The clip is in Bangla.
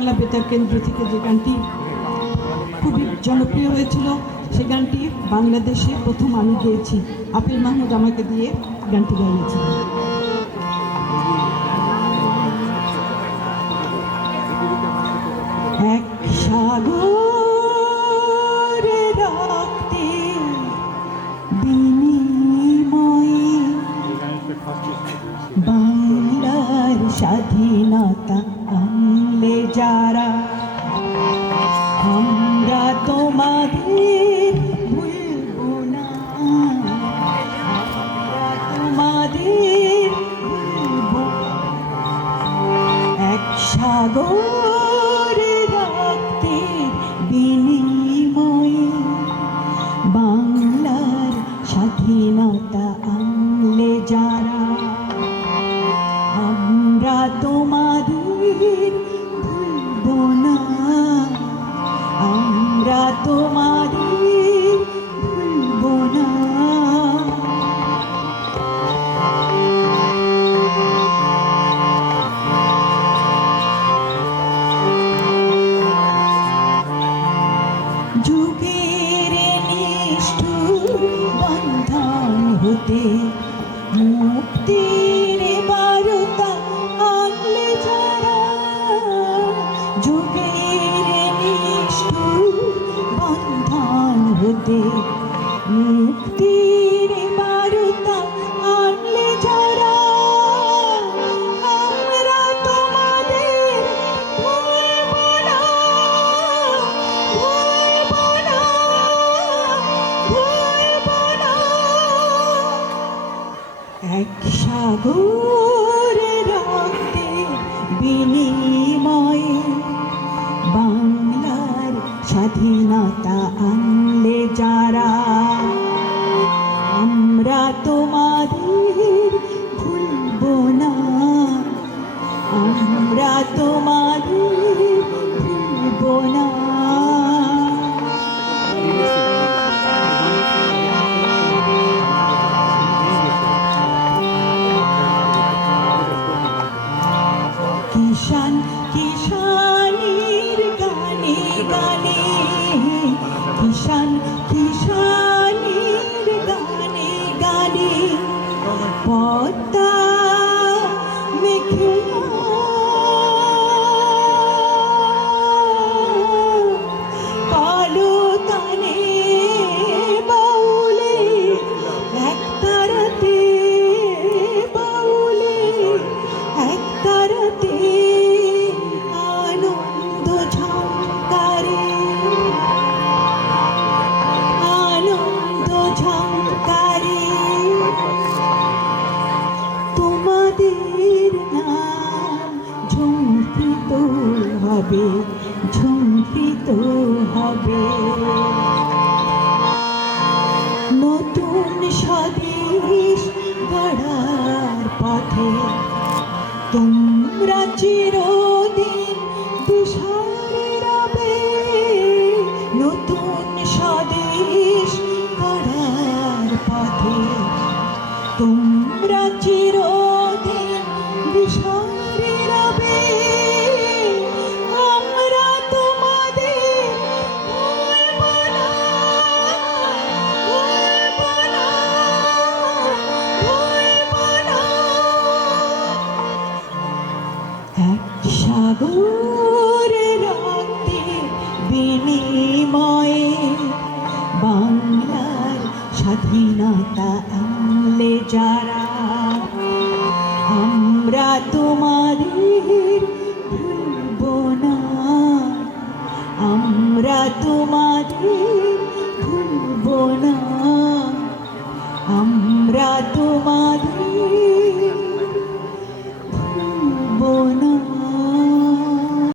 বাংলা বেতার কেন্দ্র থেকে যে গানটি খুবই জনপ্রিয় হয়েছিল, সে গানটি বাংলাদেশে প্রথম আমি গেয়েছি। আপেল মাহমুদ আমাকে দিয়ে গানটি গাইয়েছিলেন। এক সাগরে রক্তে বিনিময়ে বাংলার স্বাধীনতা আনলে যারা, আমরা তোমাদের ভুলবো না, আমরা তোমাদের ভুলবো। এক সাগরে রক্তের বিনিময়ে বাংলার স্বাধীনতা আনলে যারা, আমরা তোমাদের ভুলবো না, আমরা তোমাদের ভুলবো না। যুগের নিষ্ঠুর বন্ধন হতে মুক্তির বার্তা আনলে যারা, যুগের নিষ্ঠুর বন্ধন হতে মুক্তির বার্তা আনলে যারা, আমরা তোমাদের ভুলবো না, ভুলবো না, ভুলবো না। এক সাগরে রক্তের বিনিময়ে বাংলার স্বাধীনতা আনলে যারা, আমরা তোমাদের ভুলবো না, আমরা তোমাদের ভুলবো না। কিষান কিষানির গানে গানে, কিষান কিষানির গানে গানে পদ্মা মেঘনা পালতানে বাউলে, এক তারাতে বাউলে, এক তারাতে আনন্দ ঝঙ্কারে, আনন্দ ঝঙ্কারে তোমাদের নাম ঝঙ্কৃত হবে, ঝঙ্কৃত হবে। নতুন স্বদেশ গড়ার পথে তোমরা চিরদিন দিশারে রবে, নতুন স্বদেশ গড়ার পথে তোমরা চিরদিন দিশারে রবে, আমরা তোমাদের ভুলবো না, ভুলবো না, ভুলবো না। এক সাগরে রক্তের বিনিময়ে বাংলার স্বাধীনতা আনলে যারা, আমরা তোমাদের ভুলবো না, আমরা তোমাদের ভুলবো না, আমরা তোমাদের